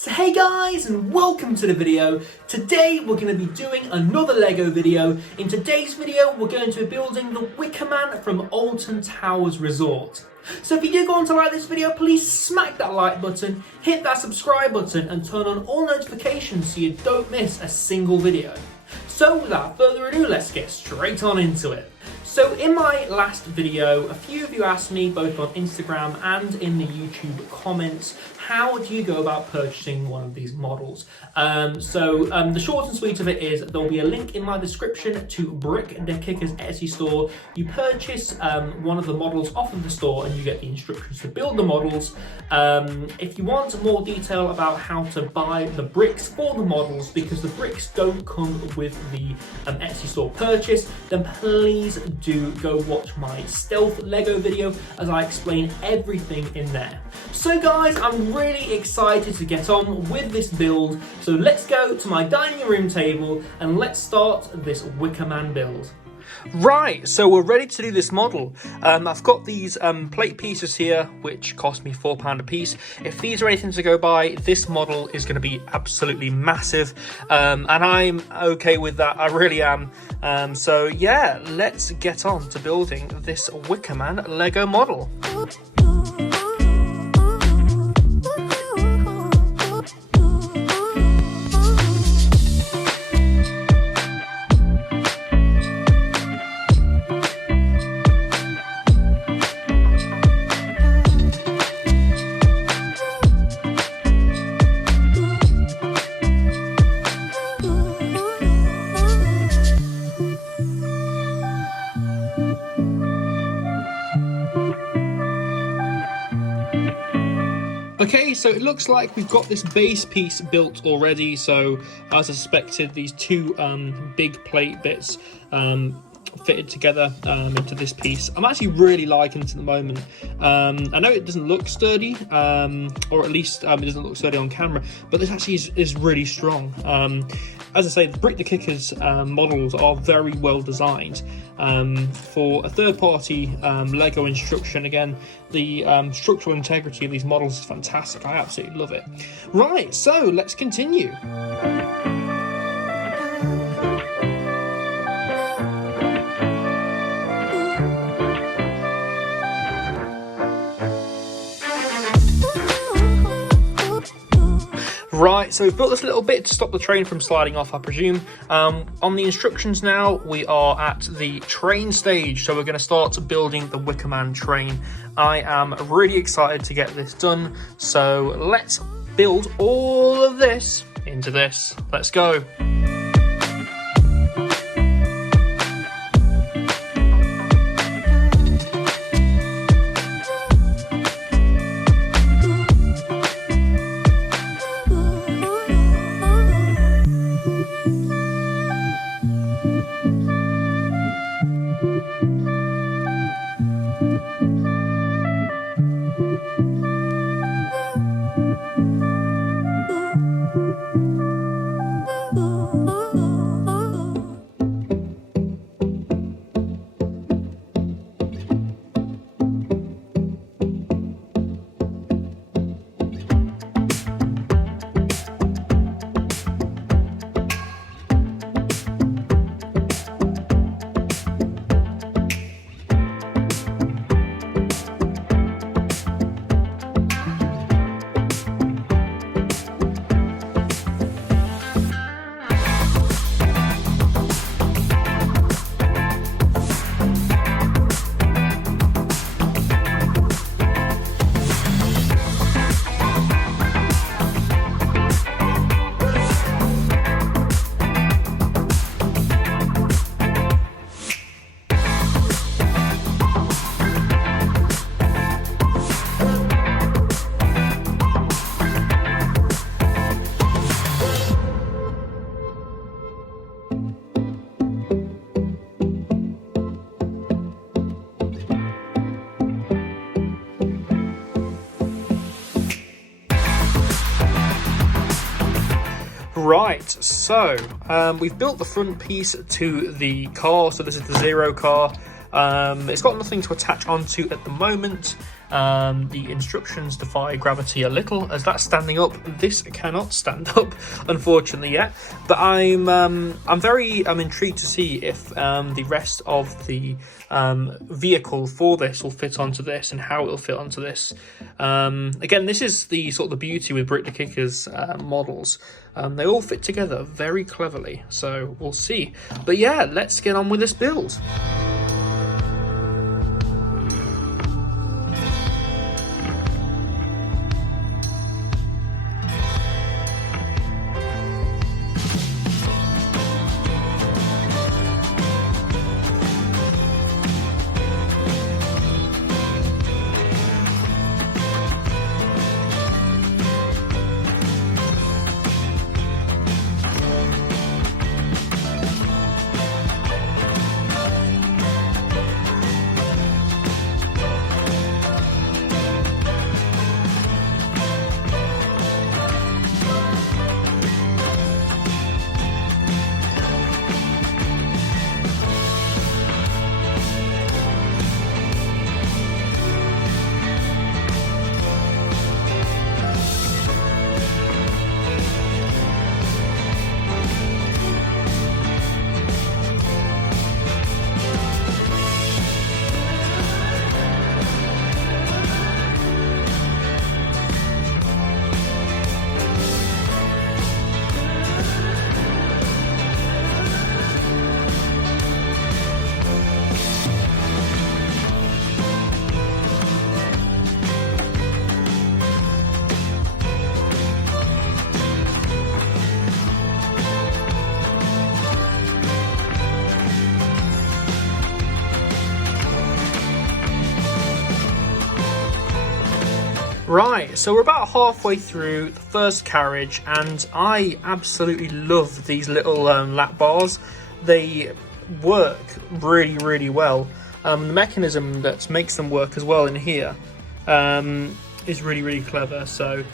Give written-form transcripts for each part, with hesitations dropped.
So hey guys, and welcome to the video. Today we're going to be doing another Lego video. In today's video we're going to be building the Wickerman from Alton Towers Resort. So if you do go on to like this video, please smack that like button, hit that subscribe button and turn on all notifications so you don't miss a single video. So without further ado, let's get straight on into it. So in my last video, a few of you asked me both on Instagram and in the YouTube comments, how do you go about purchasing one of these models? The short and sweet of it is there'll be a link in my description to Brickdekikker's Etsy store. You purchase one of the models off of the store and you get the instructions to build the models. If you want more detail about how to buy the bricks for the models, because the bricks don't come with the Etsy store purchase, then please do go watch my stealth Lego video as I explain everything in there. So guys, I'm really excited to get on with this build, so let's go to my dining room table and let's start this Wickerman build. Right, so we're ready to do this model. I've got these plate pieces here, which cost me £4 a piece. If these are anything to go by, this model is going to be absolutely massive, and I'm okay with that. I really am. So yeah, let's get on to building this Wickerman Lego model. Okay, so it looks like we've got this base piece built already. So as I suspected, these two big plate bits fitted together into this piece. I'm actually really liking it at the moment. I know it doesn't look sturdy, or at least it doesn't look sturdy on camera, but this actually is really strong. As I say, the Brickdekikker's models are very well designed. For a third-party Lego instruction, again, the structural integrity of these models is fantastic. I absolutely love it. Right, so let's continue. Right, so we've built this little bit to stop the train from sliding off, I presume. On the instructions now, we are at the train stage, so we're going to start building the Wickerman train. I am really excited to get this done, so let's build all of this into this. Let's go. Right, so we've built the front piece to the car, so this is the Zero car. It's got nothing to attach onto at the moment. The instructions defy gravity a little, as that's standing up. This cannot stand up, unfortunately, yet. But I'm intrigued to see if the rest of the vehicle for this will fit onto this, and how it'll fit onto this. Again, this is the sort of the beauty with Brickdekikker's models. They all fit together very cleverly, so we'll see. But yeah, let's get on with this build. Right, so we're about halfway through the first carriage, and I absolutely love these little lap bars. They work really, really well. The mechanism that makes them work as well in here is really, really clever. So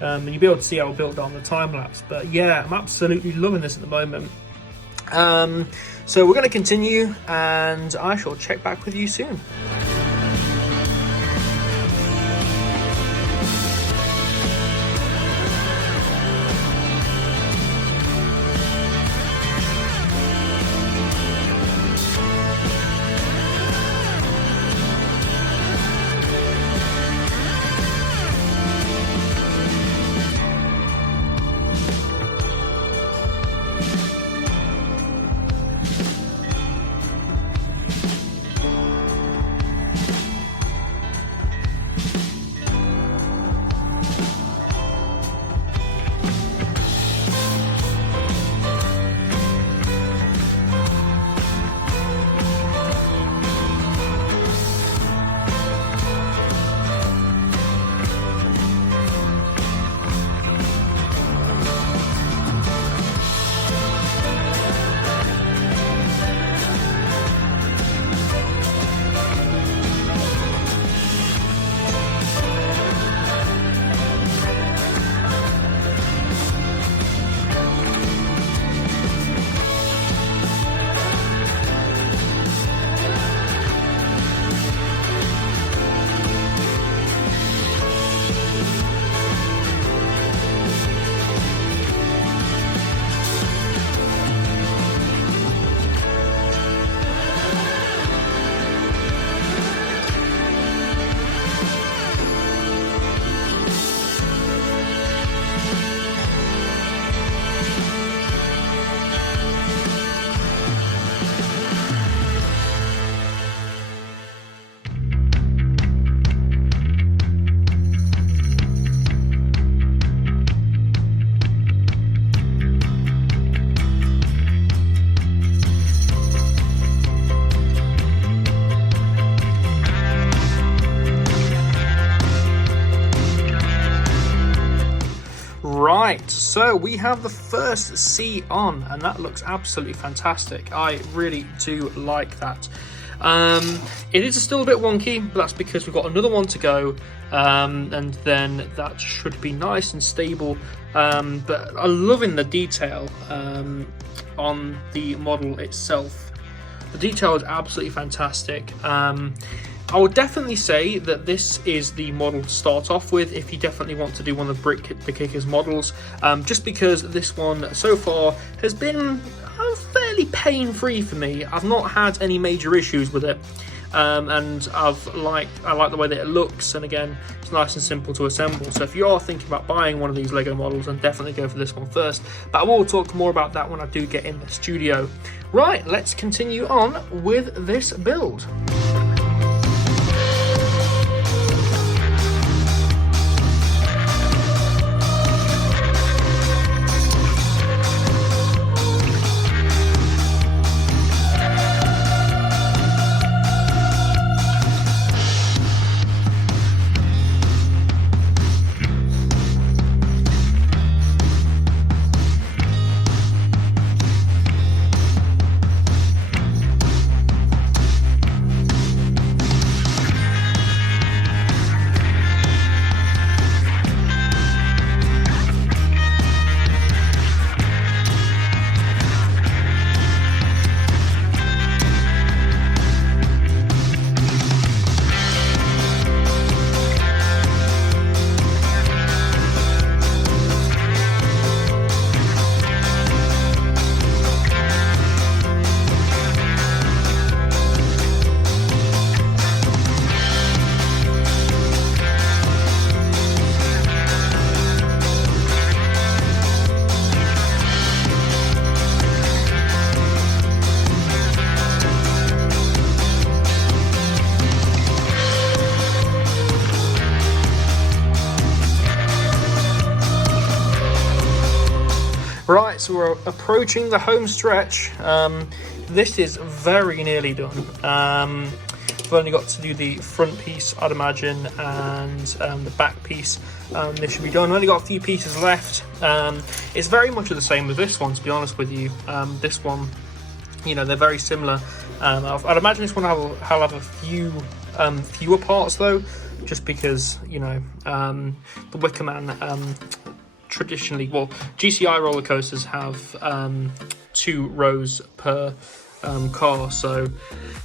and you'll be able to see how built on the time lapse. But yeah, I'm absolutely loving this at the moment. So we're going to continue, and I shall check back with you soon. Right, so we have the first seat on, and that looks absolutely fantastic. I really do like that. It is still a bit wonky, but that's because we've got another one to go, and then that should be nice and stable. But I'm loving the detail on the model itself. The detail is absolutely fantastic. I would definitely say that this is the model to start off with if you definitely want to do one of the Brickdekikker models, just because this one so far has been fairly pain-free for me. I've not had any major issues with it, and I like the way that it looks, and again, it's nice and simple to assemble. So if you are thinking about buying one of these Lego models, then definitely go for this one first, but I will talk more about that when I do get in the studio. Right, let's continue on with this build. Right, so we're approaching the home stretch. This is very nearly done. I've only got to do the front piece, I'd imagine, and the back piece. This should be done. I've only got a few pieces left. It's very much the same as this one, to be honest with you. This one, you know, they're very similar. I'd imagine this one will have a few fewer parts though, just because, you know, the Wickerman traditionally, well, GCI roller coasters have 2 rows per car. So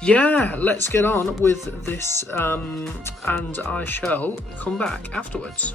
yeah, let's get on with this, and I shall come back afterwards.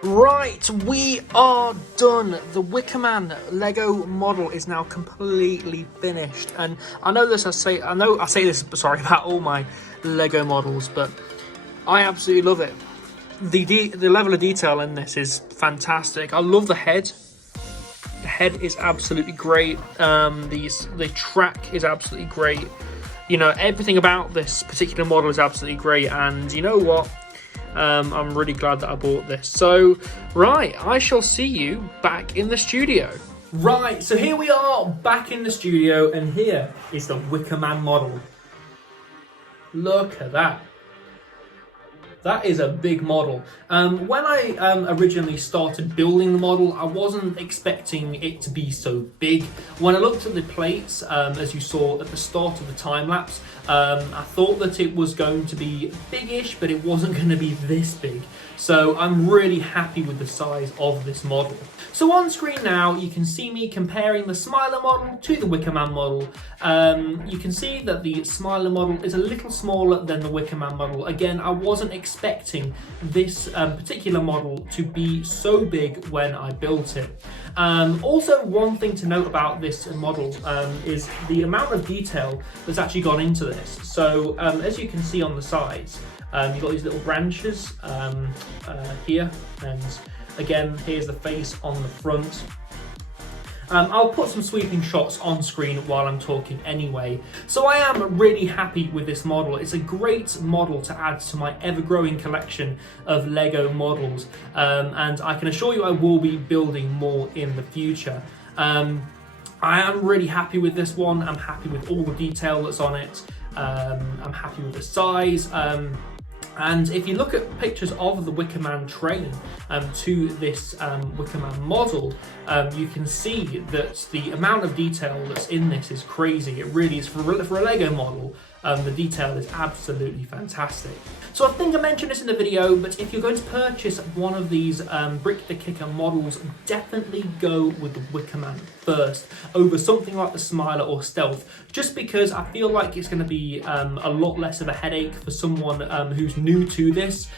Right, we are done. The Wickerman Lego model is now completely finished, and I know I say this about all my Lego models, but I absolutely love it. The level of detail in this is fantastic. I love the head. The head is absolutely great. The track is absolutely great. You know, everything about this particular model is absolutely great, and you know what? I'm really glad that I bought this. So, right, I shall see you back in the studio. Right, so here we are back in the studio, and here is the Wickerman model. Look at that. That is a big model. When I originally started building the model, I wasn't expecting it to be so big. When I looked at the plates, as you saw at the start of the time lapse, I thought that it was going to be big-ish, but it wasn't going to be this big. So I'm really happy with the size of this model. So on screen now, you can see me comparing the Smiler model to the Wickerman model. You can see that the Smiler model is a little smaller than the Wickerman model. Again, I wasn't expecting this particular model to be so big when I built it. Also, one thing to note about this model is the amount of detail that's actually gone into this. So as you can see on the sides, you've got these little branches here, and again, here's the face on the front. I'll put some sweeping shots on screen while I'm talking anyway. So I am really happy with this model. It's a great model to add to my ever-growing collection of Lego models, and I can assure you I will be building more in the future. I am really happy with this one. I'm happy with all the detail that's on it. I'm happy with the size. And if you look at pictures of the Wickerman train to this Wickerman model, you can see that the amount of detail that's in this is crazy. It really is, for a Lego model, the detail is absolutely fantastic. So I think I mentioned this in the video, but if you're going to purchase one of these Brickdekikker models, definitely go with the Wickerman first over something like the Smiler or Stealth, just because I feel like it's going to be a lot less of a headache for someone who's new to this,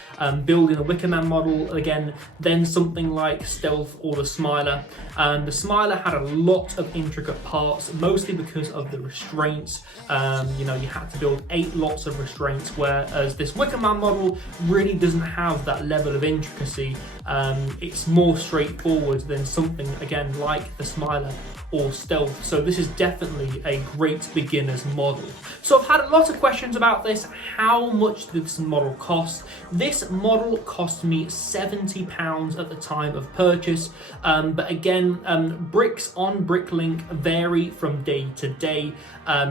building a Wickerman model again, than something like Stealth or the Smiler. The Smiler had a lot of intricate parts, mostly because of the restraints. You know, you had to build 8 lots of restraints, whereas this Wickerman model really doesn't have that level of intricacy. It's more straightforward than something, again, like the Smiler or Stealth. So this is definitely a great beginner's model. So I've had a lot of questions about this. How much did this model cost? This model cost me £70 at the time of purchase. But again, bricks on Bricklink vary from day to day.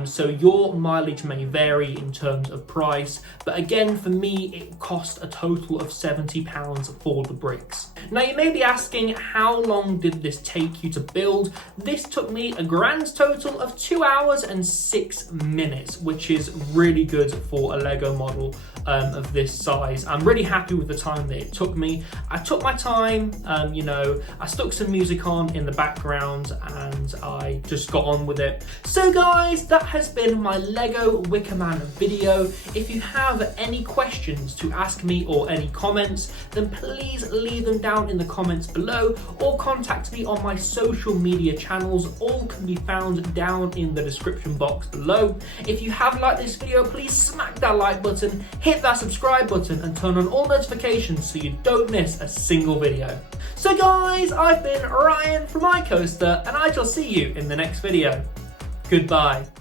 So your mileage may vary in terms of price. But again, for me, it cost a total of £70 for the bricks. Now you may be asking, how long did this take you to build? This took me a grand total of 2 hours and 6 minutes, which is really good for a Lego model of this size. I'm really happy with the time that it took me. I took my time, you know, I stuck some music on in the background and I just got on with it. So guys, that has been my Lego Wickerman video. If you have any questions to ask me or any comments, then please leave them down in the comments below, or contact me on my social media channels. All can be found down in the description box below. If you have liked this video, please smack that like button, hit that subscribe button and turn on all notifications so you don't miss a single video. So guys, I've been Ryan from iCoaster and I shall see you in the next video. Goodbye.